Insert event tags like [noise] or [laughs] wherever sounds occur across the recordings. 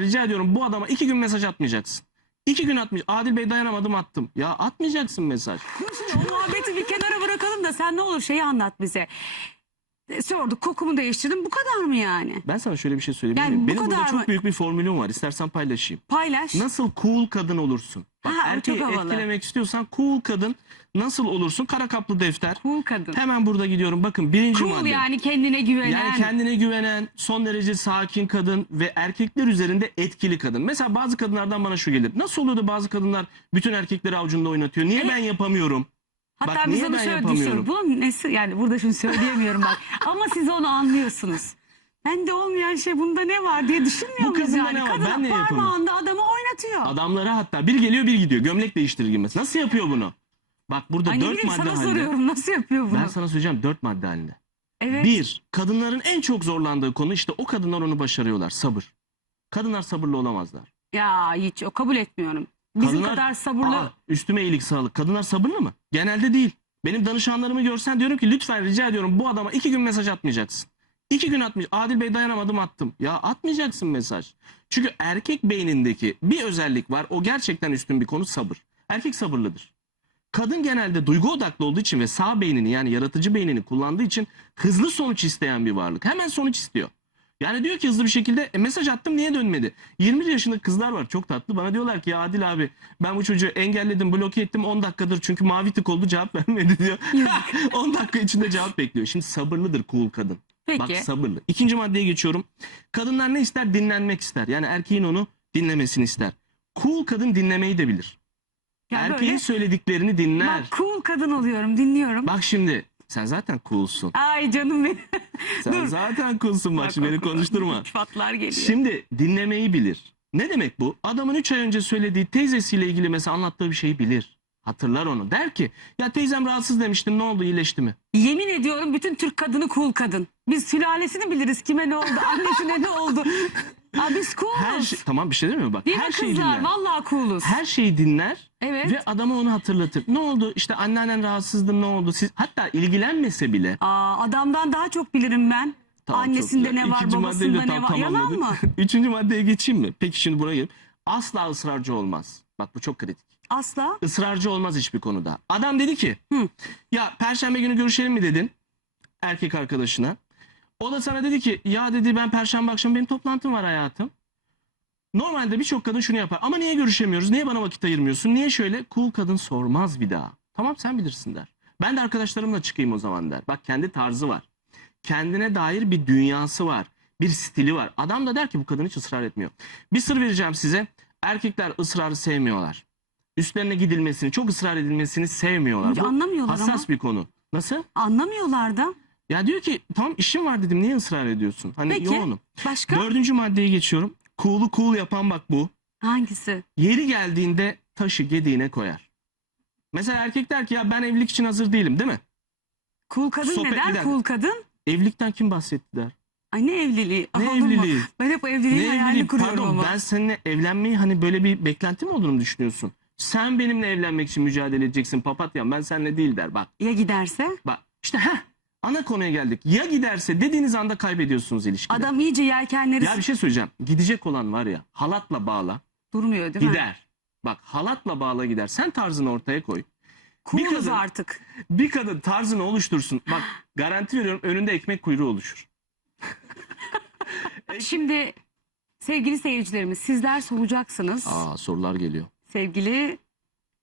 Rica ediyorum bu adama iki gün mesaj atmayacaksın. İki gün atmış. Adil Bey dayanamadım attım. Ya atmayacaksın mesaj. Dur o muhabbeti bir kenara bırakalım da sen ne olur şeyi anlat bize. E, Sorduk kokumu değiştirdim bu kadar mı yani? Ben sana şöyle bir şey söyleyeyim. Yani bu Benim burada kadar çok mı? büyük bir formülüm var. İstersen paylaşayım. Paylaş. Nasıl cool kadın olursun? Bak Ha, o erkeği çok havalı. etkilemek istiyorsan cool kadın nasıl olursun? Kara kaplı defter. Cool kadın. Hemen burada gidiyorum. Bakın birinci Cool madde. yani kendine güvenen. Yani kendine güvenen, son derece sakin kadın ve erkekler üzerinde etkili kadın. Mesela bazı kadınlardan bana şu gelir. Nasıl oluyor da bazı kadınlar bütün erkekleri avucunda oynatıyor? Niye Evet. ben yapamıyorum? Hatta Bak, biz onu şöyle düşünüyoruz. Bunun nesi yani burada şunu söyleyemiyorum bak. [laughs] Ama siz onu anlıyorsunuz. Bende olmayan şey bunda ne var diye düşünmüyor Bu muyuz kızında yani? ne var? Kadın Ben yapamıyorum? parmağında adamı oynatıyor. Adamlara hatta bir geliyor bir gidiyor. Gömlek değiştirir gibi. Nasıl yapıyor bunu? Bak burada Ay ne dört bileyim madde sana halinde. soruyorum nasıl yapıyor bunu? Ben sana söyleyeceğim dört madde halinde. evet. Bir, kadınların en çok zorlandığı konu işte o kadınlar onu başarıyorlar. Sabır. Kadınlar sabırlı olamazlar. Ya hiç o kabul etmiyorum. Bizim Kadınlar- kadar sabırlı. Aa, üstüme iyilik sağlık. Kadınlar sabırlı mı? Genelde değil. Benim danışanlarımı görsen diyorum ki lütfen rica ediyorum bu adama iki gün mesaj atmayacaksın. İki gün atmış. Adil Bey dayanamadım attım. Ya atmayacaksın mesaj. Çünkü erkek beynindeki bir özellik var. O gerçekten üstün bir konu sabır. Erkek sabırlıdır. Kadın genelde duygu odaklı olduğu için ve sağ beynini yani yaratıcı beynini kullandığı için hızlı sonuç isteyen bir varlık. Hemen sonuç istiyor. Yani diyor ki hızlı bir şekilde "E, mesaj attım niye dönmedi? 21 yaşındaki kızlar var çok tatlı. Bana diyorlar ki ya Adil abi ben bu çocuğu engelledim bloke ettim 10 dakikadır çünkü mavi tık oldu cevap [laughs] vermedi diyor. 10 [laughs] dakika içinde cevap bekliyor. Şimdi sabırlıdır cool kadın. Peki. Bak sabırlı. İkinci maddeye geçiyorum. Kadınlar ne ister? Dinlenmek ister. Yani erkeğin onu dinlemesini ister. Cool kadın dinlemeyi de bilir. Ya Erkeğin böyle, söylediklerini dinler. bak cool kadın oluyorum dinliyorum. Bak şimdi sen zaten coolsun. Ay canım benim. Sen Dur. zaten coolsun bak, şimdi beni konuşturma. Fatlar geliyor. Şimdi dinlemeyi bilir. Ne demek bu? Adamın 3 ay önce söylediği teyzesiyle ilgili mesela anlattığı bir şeyi bilir. Hatırlar onu. Der ki ya teyzem rahatsız demiştin ne oldu iyileşti mi? Yemin ediyorum bütün Türk kadını cool kadın. Biz sülalesini biliriz kime ne oldu, annesine ne oldu. [laughs] Aa, biz cooluz. Her şey, tamam bir şey değil mi bak? Değil her mi şeyi kızlar? dinler. Vallahi cooluz. Her şeyi dinler Evet. ve adama onu hatırlatır. Ne oldu? İşte anneannen rahatsızdı ne oldu? Siz hatta ilgilenmese bile Aa, adamdan daha çok bilirim ben. Tamam, çok Annesinde güzel. ne var, İkinci maddeyi de babasında ne tam var. Yalan tamamladık. mı? [laughs] Üçüncü maddeye geçeyim mi? Peki şimdi buraya gelip asla ısrarcı olmaz. Bak bu çok kritik. Asla. ısrarcı olmaz hiçbir konuda. Adam dedi ki Hı. ya perşembe günü görüşelim mi dedin erkek arkadaşına. O da sana dedi ki ya dedi ben perşembe akşamı benim toplantım var hayatım. Normalde birçok kadın şunu yapar ama niye görüşemiyoruz niye bana vakit ayırmıyorsun niye şöyle cool kadın sormaz bir daha. Tamam sen bilirsin der. Ben de arkadaşlarımla çıkayım o zaman der. Bak kendi tarzı var. Kendine dair bir dünyası var. Bir stili var. Adam da der ki bu kadın hiç ısrar etmiyor. Bir sır vereceğim size. Erkekler ısrarı sevmiyorlar. Üstlerine gidilmesini, çok ısrar edilmesini sevmiyorlar. Bu anlamıyorlar hassas ama. bir konu. Nasıl? Anlamıyorlar da. Ya diyor ki tamam işim var dedim niye ısrar ediyorsun? Hani Peki. yoğunum. Başka? Dördüncü maddeye geçiyorum. Cool'u cool yapan bak bu. Hangisi? Yeri geldiğinde taşı gediğine koyar. Mesela erkek der ki ya ben evlilik için hazır değilim değil mi? Cool kadın Sohbet ne der? Cool kadın. Evlilikten kim bahsetti der. Ay ne evliliği? Ne mı? evliliği? Ben hep evliliğin Ne hayalini evliliği? kuruyorum Pardon ama. ben seninle evlenmeyi hani böyle bir beklenti mi olduğunu düşünüyorsun? Sen benimle evlenmek için mücadele edeceksin papatyam ben seninle değil der bak. Ya giderse? Bak işte heh ana konuya geldik. Ya giderse dediğiniz anda kaybediyorsunuz ilişkide. Adam iyice yelkenleri Ya bir şey söyleyeceğim. Gidecek olan var ya halatla bağla durmuyor değil mi? gider. Bak halatla bağla gider. Sen tarzını ortaya koy. Bir Cooluz kadın- artık. Bir kadın tarzını oluştursun. Bak garanti veriyorum önünde ekmek kuyruğu oluşur. [laughs] Şimdi sevgili seyircilerimiz sizler soracaksınız. Aa sorular geliyor. Sevgili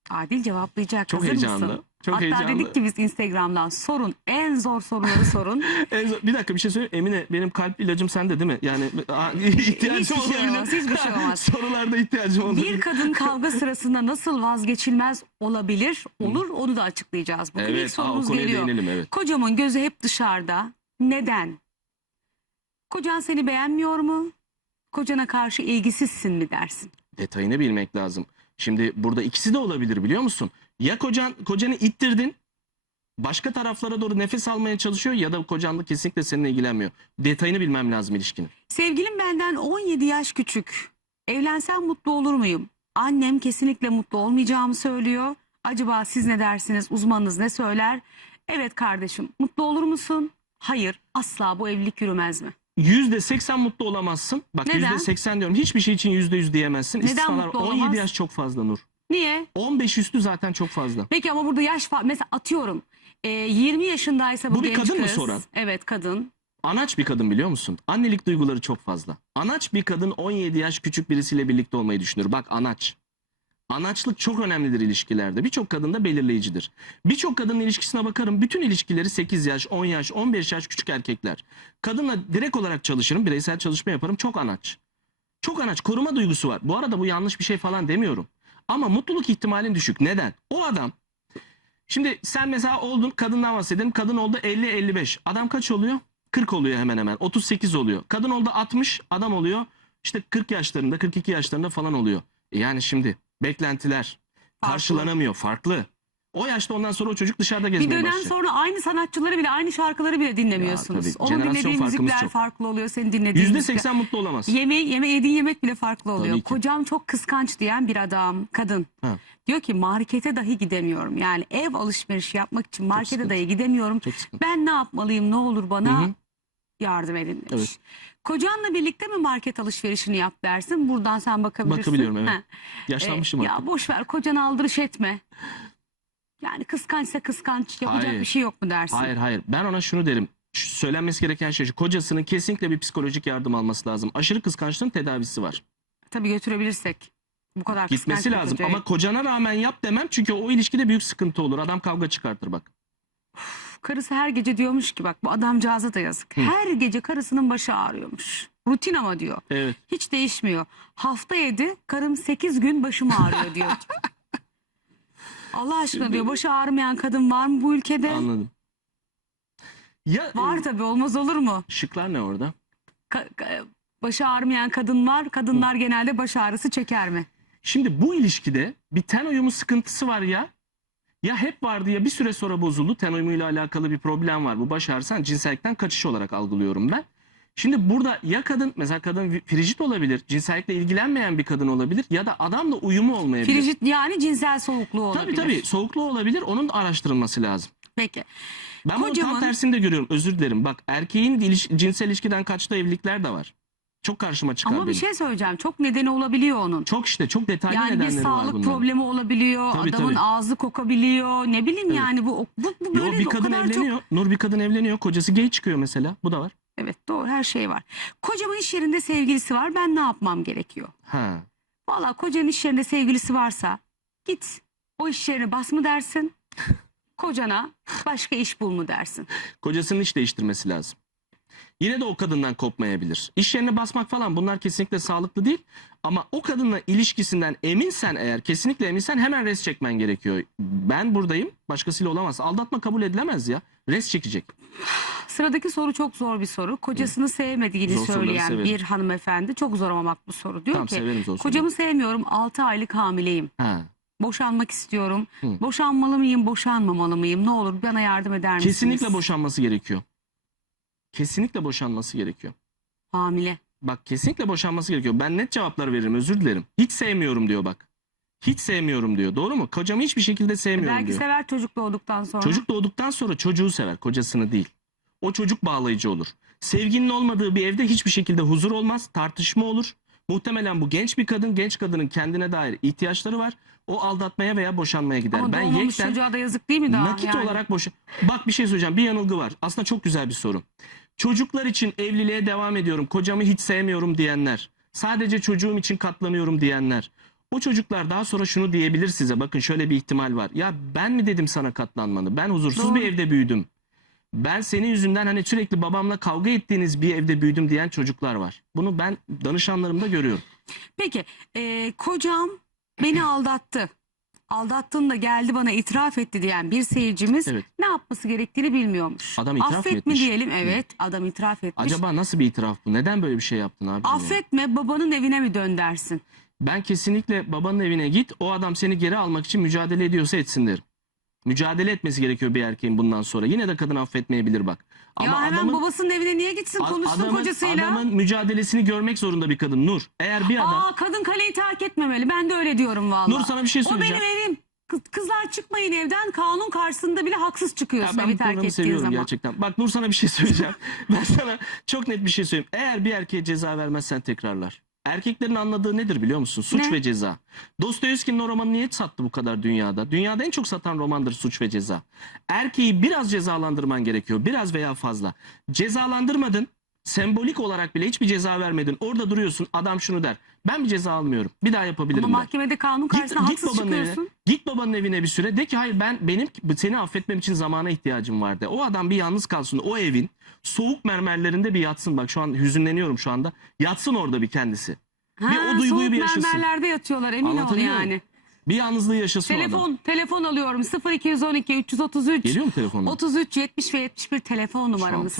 Adil cevaplayacak. Çok Hazır heyecanlı. mısın? Çok Hatta heyecanlı. dedik ki biz Instagram'dan sorun. En zor soruları sorun. [laughs] En zor- bir dakika bir şey söyleyeyim. Emine benim kalp ilacım sende değil mi? Yani [laughs] aa, [laughs] ihtiyacım Hiçbir şey olabilir. olmaz, hiçbir şey olmaz. Sorularda ihtiyacım olabilir. Bir kadın kavga sırasında nasıl vazgeçilmez olabilir? Olur onu da açıklayacağız. Bugün ilk Evet, aa, o sorumuz konuya geliyor. değinelim evet. Kocamın gözü hep dışarıda. Neden? Kocan seni beğenmiyor mu? Kocana karşı ilgisizsin mi dersin? Detayını bilmek lazım. Şimdi burada ikisi de olabilir biliyor musun? Ya kocan kocanı ittirdin. Başka taraflara doğru nefes almaya çalışıyor ya da kocan da kesinlikle seninle ilgilenmiyor. Detayını bilmem lazım ilişkinin. Sevgilim benden 17 yaş küçük. Evlensem mutlu olur muyum? Annem kesinlikle mutlu olmayacağımı söylüyor. Acaba siz ne dersiniz? Uzmanınız ne söyler? Evet kardeşim, mutlu olur musun? Hayır, asla bu evlilik yürümez mi? %80 mutlu olamazsın. Bak Neden? %80 diyorum. Hiçbir şey için %100 diyemezsin. Neden İstisnalar mutlu 17 olamaz? yaş çok fazla Nur. Niye? 15 üstü zaten çok fazla. Peki ama burada yaş fa- mesela atıyorum. e, 20 yaşındaysa bu, Bu bir genç kadın mı kız. soran? Evet kadın. Anaç bir kadın biliyor musun? Annelik duyguları çok fazla. Anaç bir kadın 17 yaş küçük birisiyle birlikte olmayı düşünür. Bak anaç. Anaçlık çok önemlidir ilişkilerde. Birçok kadın da belirleyicidir. Birçok kadının ilişkisine bakarım. Bütün ilişkileri 8 yaş, 10 yaş, 15 yaş küçük erkekler. Kadınla direkt olarak çalışırım. Bireysel çalışma yaparım. Çok anaç. Çok anaç. Koruma duygusu var. Bu arada bu yanlış bir şey falan demiyorum. Ama mutluluk ihtimalin düşük. Neden? O adam Şimdi sen mesela oldun kadından bahsedelim. Kadın oldu 50-55. Adam kaç oluyor? 40 oluyor hemen hemen. 38 oluyor. Kadın oldu 60. Adam oluyor işte 40 yaşlarında 42 yaşlarında falan oluyor. E Yani şimdi beklentiler Farklı. karşılanamıyor. Farklı. O yaşta ondan sonra o çocuk dışarıda gezmeye Bir dönem başlayacak. sonra aynı sanatçıları bile aynı şarkıları bile dinlemiyorsunuz. Ya tabii, Onun jenerasyon dinlediği müzikler çok. farklı oluyor. Senin dinlediğin müzikler. %80 mutlu olamaz. Yemeği, yeme yediğin yemek bile farklı oluyor. Kocam çok kıskanç diyen bir adam, kadın. Ha. Diyor ki markete dahi gidemiyorum. Yani ev alışverişi yapmak için markete dahi gidemiyorum. Ben ne yapmalıyım ne olur bana Hı hı. yardım edin demiş. Evet. Kocanla birlikte mi market alışverişini yap dersin? Buradan sen bakabilirsin. Bakabiliyorum, evet. Ha. Yaşlanmışım Ee, artık. Ya boş ver kocana aldırış etme. Yani kıskançsa kıskanç yapacak Hayır. bir şey yok mu dersin? Hayır hayır. Ben ona şunu derim. Şu Söylenmesi gereken şey şu. Kocasının kesinlikle bir psikolojik yardım alması lazım. Aşırı kıskançlığın tedavisi var. Tabii götürebilirsek. Bu kadar Gitmesi kıskanç lazım ama kocana rağmen yap demem çünkü o ilişkide büyük sıkıntı olur. Adam kavga çıkartır bak. Karısı her gece diyormuş ki bak bu adamcağıza da yazık. Hı. Her gece karısının başı ağrıyormuş. Rutin ama diyor. Evet. Hiç değişmiyor. Hafta yedi karım sekiz gün başım ağrıyor diyor. [laughs] Allah aşkına diyor başı ağrımayan kadın var mı bu ülkede? Anladım. Ya Var e, tabii olmaz olur mu? şıklar ne orada? Ka- ka- başı ağrımayan kadın var. Kadınlar genelde baş ağrısı çeker mi? Şimdi bu ilişkide bir ten uyumu sıkıntısı var ya. Ya hep vardı ya bir süre sonra bozuldu. Ten uyumuyla alakalı bir problem var. Bu baş ağrısı hani cinsellikten kaçış olarak algılıyorum ben. Şimdi burada ya kadın mesela kadın frigid olabilir. Cinsellikle ilgilenmeyen bir kadın olabilir. Ya da adamla uyumu olmayabilir. Frigid yani cinsel soğukluğu olabilir. Tabii tabii soğukluğu olabilir. Onun araştırılması lazım. Peki. Ben bunu Kocaman- tam tersini de görüyorum. Özür dilerim. Bak erkeğin iliş- cinsel ilişkiden kaçtığı evlilikler de var. Çok karşıma çıkar Ama bir benim. şey söyleyeceğim. Çok nedeni olabiliyor onun. Çok işte çok detaylı Yani bir nedenleri var sağlık bunların. problemi olabiliyor. Tabii, adamın tabii. ağzı kokabiliyor. Ne bileyim Evet. yani bu, bu, bu Yo, böyle bir o kadın kadar çok- evleniyor. Nur bir kadın evleniyor. Kocası gay çıkıyor mesela. Bu da var. Evet doğru her şey var. Kocamın iş yerinde sevgilisi var. Ben ne yapmam gerekiyor? Ha. Valla kocanın iş yerinde sevgilisi varsa git o iş yerine bas mı dersin? [laughs] Kocana başka iş bul mu dersin? Kocasının iş değiştirmesi lazım. Yine de o kadından kopmayabilir. İş yerine basmak falan bunlar kesinlikle sağlıklı değil. Ama o kadınla ilişkisinden eminsen eğer kesinlikle eminsen hemen res çekmen gerekiyor. Ben buradayım başkasıyla olamaz. Aldatma kabul edilemez ya. Res çekecek. Sıradaki soru çok zor bir soru. Kocasını sevmediğini Zor soruları söyleyen severim. bir hanımefendi. Çok zor ama bak bu soru. Diyor Tamam ki olsun. kocamı sevmiyorum 6 aylık hamileyim. Ha. Boşanmak istiyorum. Boşanmalı mıyım, boşanmamalı mıyım? Ne olur bana yardım eder misiniz? Kesinlikle boşanması gerekiyor. Kesinlikle boşanması gerekiyor. Hamile. Bak kesinlikle boşanması gerekiyor. Ben net cevaplar veririm özür dilerim. Hiç sevmiyorum diyor bak. Hiç sevmiyorum diyor. Doğru mu? Kocamı hiçbir şekilde sevmiyorum Belki diyor. sever çocuk doğduktan sonra. Çocuk doğduktan sonra çocuğu sever, kocasını değil. O çocuk bağlayıcı olur. Sevginin olmadığı bir evde hiçbir şekilde huzur olmaz, tartışma olur. Muhtemelen bu genç bir kadın, genç kadının kendine dair ihtiyaçları var. O aldatmaya veya boşanmaya gider. Ama ben doğmamış yekten çocuğa da yazık değil mi daha? nakit Yani? olarak boşa... Bak bir şey söyleyeceğim. Bir yanılgı var. Aslında çok güzel bir soru. Çocuklar için evliliğe devam ediyorum. Kocamı hiç sevmiyorum diyenler. Sadece çocuğum için katlanıyorum diyenler. O çocuklar daha sonra şunu diyebilir size. Bakın şöyle bir ihtimal var. Ya ben mi dedim sana katlanmanı? Ben huzursuz Doğru. bir evde büyüdüm. Ben senin yüzünden hani sürekli babamla kavga ettiğiniz bir evde büyüdüm diyen çocuklar var. Bunu ben danışanlarımda görüyorum. Peki e, kocam beni aldattı. Aldattığında da geldi bana itiraf etti diyen bir seyircimiz Evet. ne yapması gerektiğini bilmiyormuş. Adam itiraf mı Affet mi etmiş? diyelim? Evet adam itiraf etmiş. Acaba nasıl bir itiraf bu? Neden böyle bir şey yaptın abi? Affetme babanın evine mi dön dersin? Ben kesinlikle babanın evine git. O adam seni geri almak için mücadele ediyorsa etsin derim. Mücadele etmesi gerekiyor bir erkeğin bundan sonra. Yine de kadın affetmeyebilir bak. Ama ya hemen adamın, babasının evine niye gitsin a- konuşsun adamın, kocasıyla? adamın mücadelesini görmek zorunda bir kadın Nur. Eğer bir adam... Aa kadın kaleyi terk etmemeli. Ben de öyle diyorum vallahi. Nur sana bir şey o söyleyeceğim. benim evim. Kız- Kızlar çıkmayın evden kanun karşısında bile haksız Ya çıkıyorsun ben evi terk ettiğin seviyorum zaman. gerçekten. Bak Nur sana bir şey söyleyeceğim. [laughs] ben sana çok net bir şey söyleyeyim. Eğer bir erkeğe ceza vermezsen tekrarlar. Erkeklerin anladığı nedir biliyor musun? Suç Ne? ve ceza. Dostoyevski'nin o romanı niye sattı bu kadar dünyada? Dünyada en çok satan romandır Suç ve Ceza. Erkeği biraz cezalandırman gerekiyor. Biraz veya fazla. Cezalandırmadın. Sembolik olarak bile hiçbir ceza vermedin. Orada duruyorsun. Adam şunu der. Ben bir ceza almıyorum. Bir daha yapabilirim Ama der. mahkemede kanun Git, karşısında git haksız evine. çıkıyorsun. Git babanın evine bir süre. De ki hayır ben benim seni affetmem için zamana ihtiyacım vardı. O adam bir yalnız kalsın. O evin soğuk mermerlerinde bir yatsın. Bak şu an hüzünleniyorum şu anda. Yatsın orada bir kendisi. Ha, o duyguyu soğuk bir yaşasın. mermerlerde yatıyorlar emin ol yani. Bir yalnızlığı yaşasın o adam. Telefon telefon alıyorum 0212 333 Geliyor mu telefonla? 33 70 ve 71 telefon an numaramız.